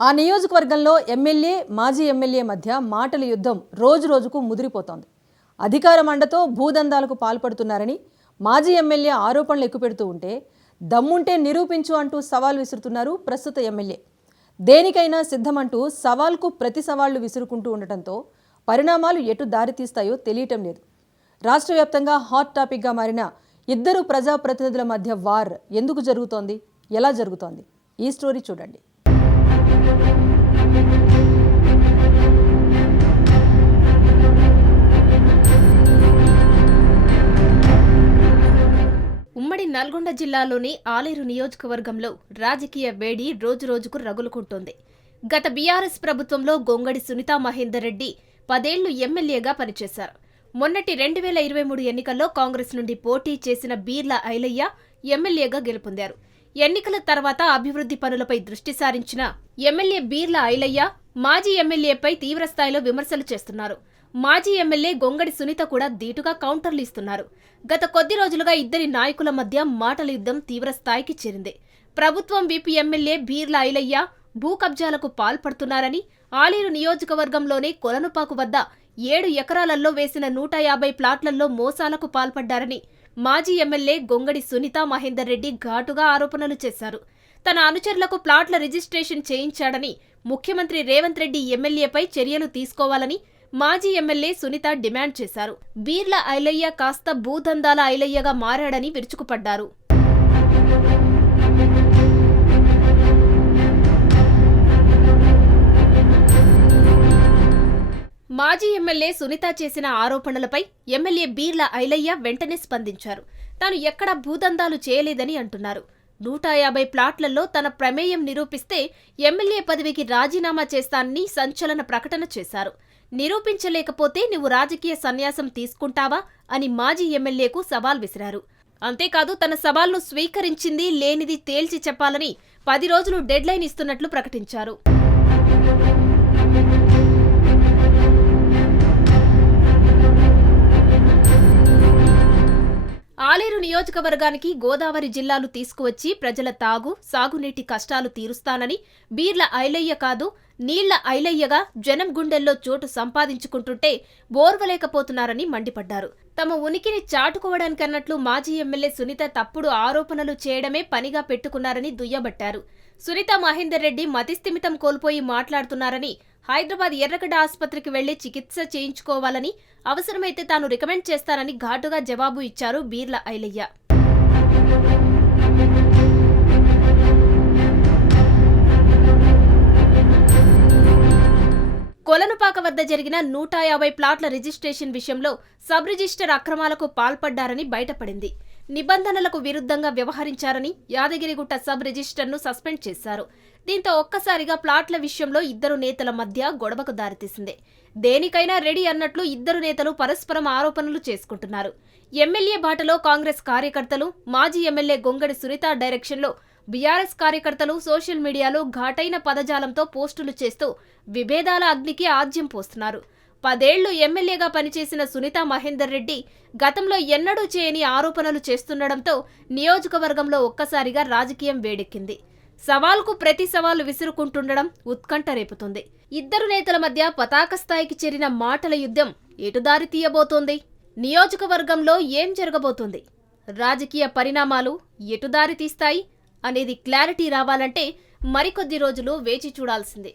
ఆ నియోజకవర్గంలో ఎమ్మెల్యే మాజీ ఎమ్మెల్యే మధ్య మాటల యుద్ధం రోజు రోజుకు ముదిరిపోతోంది. అధికార మండతో భూదందాలకు పాల్పడుతున్నారని మాజీ ఎమ్మెల్యే ఆరోపణలు ఎక్కుపెడుతూ ఉంటే దమ్ముంటే నిరూపించు అంటూ సవాల్ విసురుతున్నారు ప్రస్తుత ఎమ్మెల్యే. దేనికైనా సిద్ధమంటూ సవాల్కు ప్రతి సవాళ్ళు విసురుకుంటూ ఉండటంతో పరిణామాలు ఎటు దారితీస్తాయో తెలియటం లేదు. రాష్ట్ర వ్యాప్తంగా హాట్ టాపిక్గా మారిన ఇద్దరు ప్రజాప్రతినిధుల మధ్య వార్ ఎందుకు జరుగుతోంది? ఎలా జరుగుతోంది? ఈ స్టోరీ చూడండి. ఉమ్మడి నల్గొండ జిల్లాలోని ఆలేరు నియోజకవర్గంలో రాజకీయ వేడి రోజురోజుకు రగులుకుంటోంది. గత బీఆర్ఎస్ ప్రభుత్వంలో గొంగడి సునీతా మహేందర్ రెడ్డి పదేళ్ళు ఎమ్మెల్యేగా పనిచేశారు. మొన్నటి రెండు వేల ఇరవై మూడు ఎన్నికల్లో కాంగ్రెస్ నుండి పోటీ చేసిన బీర్ల ఐలయ్య ఎమ్మెల్యేగా గెలుపొందారు. ఎన్నికల తర్వాత అభివృద్ధి పనులపై దృష్టి సారించిన ఎమ్మెల్యే బీర్ల ఐలయ్య మాజీ ఎమ్మెల్యేపై తీవ్రస్థాయిలో విమర్శలు చేస్తున్నారు. మాజీ ఎమ్మెల్యే గొంగడి సునీత కూడా ధీటుగా కౌంటర్లు ఇస్తున్నారు. గత కొద్ది రోజులుగా ఇద్దరి నాయకుల మధ్య మాటల యుద్ధం తీవ్రస్థాయికి చేరింది. ప్రభుత్వం విపి ఎమ్మెల్యే బీర్ల ఐలయ్య భూ కబ్జాలకు పాల్పడుతున్నారని ఆలేరు నియోజకవర్గంలోనే కొలనుపాకు వద్ద ఏడు ఎకరాలలో వేసిన నూట యాభై ప్లాట్లలో మోసాలకు పాల్పడ్డారని మాజీ ఎమ్మెల్యే గొంగడి సునీత మహేందర్ రెడ్డి ఘాటుగా ఆరోపణలు చేశారు. తన అనుచరులకు ప్లాట్ల రిజిస్ట్రేషన్ చేయించాడని ముఖ్యమంత్రి రేవంత్ రెడ్డి ఎమ్మెల్యేపై చర్యలు తీసుకోవాలని మాజీ ఎమ్మెల్యే సునీత డిమాండ్ చేశారు. బీర్ల ఐలయ్య కాస్త భూదందాల ఐలయ్యగా మారాడని విరుచుకుపడ్డారు. మాజీ ఎమ్మెల్యే సునీత చేసిన ఆరోపణలపై ఎమ్మెల్యే బీర్ల ఐలయ్య వెంటనే స్పందించారు. తాను ఎక్కడా భూదందాలు చేయలేదని అంటున్నారు. నూట యాభై ప్లాట్లలో తన ప్రమేయం నిరూపిస్తే ఎమ్మెల్యే పదవికి రాజీనామా చేస్తానని సంచలన ప్రకటన చేశారు. నిరూపించలేకపోతే నువ్వు రాజకీయ సన్యాసం తీసుకుంటావా అని మాజీ ఎమ్మెల్యేకు సవాల్ విసిరారు. అంతేకాదు తన సవాల్ను స్వీకరించింది లేనిది తేల్చి చెప్పాలని పది రోజులు డెడ్లైన్ ఇస్తున్నట్లు ప్రకటించారు. ఆలేరు నియోజకవర్గానికి గోదావరి జిల్లాలు తీసుకువచ్చి ప్రజల తాగు సాగునీటి కష్టాలు తీరుస్తానని బీర్ల ఐలయ్య కాదు నీళ్ళ ఐలయ్యగా జనం గుండెల్లో చోటు సంపాదించుకుంటుంటే బోర్వలేకపోతున్నారని మండిపడ్డారు. తమ ఉనికిని చాటుకోవడానికన్నట్లు మాజీ ఎమ్మెల్యే సునీత తప్పుడు ఆరోపణలు చేయడమే పనిగా పెట్టుకున్నారని దుయ్యబట్టారు. సునీత మహేందర్ రెడ్డి మతిస్థిమితం కోల్పోయి మాట్లాడుతున్నారని హైదరాబాద్ ఎర్రగడ్డ ఆసుపత్రికి వెళ్ళి చికిత్స చేయించుకోవాలని అవసరమైతే తాను రికమెండ్ చేస్తానని ఘాటుగా జవాబు ఇచ్చారు బీర్ల ఐలయ్య. కొలనుపాక వద్ద జరిగిన నూట యాభై ప్లాట్ల రిజిస్ట్రేషన్ విషయంలో సబ్ రిజిస్టర్ అక్రమాలకు పాల్పడ్డారని బయటపడింది. నిబంధనలకు విరుద్ధంగా వ్యవహరించారని యాదగిరిగుట్ట సబ్ రిజిస్టర్ను సస్పెండ్ చేశారు. దీంతో ఒక్కసారిగా ప్లాట్ల విషయంలో ఇద్దరు నేతల మధ్య గొడవకు దారితీసింది. దేనికైనా రెడీ అన్నట్లు ఇద్దరు నేతలు పరస్పరం ఆరోపణలు చేసుకుంటున్నారు. ఎమ్మెల్యే బాటలో కాంగ్రెస్ కార్యకర్తలు మాజీ ఎమ్మెల్యే గొంగడి సునీత డైరెక్షన్లో బీఆర్ఎస్ కార్యకర్తలు సోషల్ మీడియాలో ఘాటైన పదజాలంతో పోస్టులు చేస్తూ విభేదాల అగ్నికి ఆజ్యం పోస్తున్నారు. పదేళ్ళు ఎమ్మెల్యేగా పనిచేసిన సునీత మహేందర్ రెడ్డి గతంలో ఎన్నడూ చేయని ఆరోపణలు చేస్తుండటంతో నియోజకవర్గంలో ఒక్కసారిగా రాజకీయం వేడెక్కింది. సవాల్కు ప్రతి సవాలు విసురుకుంటుండడం ఉత్కంఠ రేపుతుంది. ఇద్దరు నేతల మధ్య పతాక స్థాయికి చేరిన మాటల యుద్ధం ఎటు దారి తీయబోతోంది? నియోజకవర్గంలో ఏం జరగబోతోంది? రాజకీయ పరిణామాలు ఎటు దారి తీస్తాయి? అనేది క్లారిటీ రావాలంటే మరికొద్ది రోజులు వేచి చూడాల్సిందే.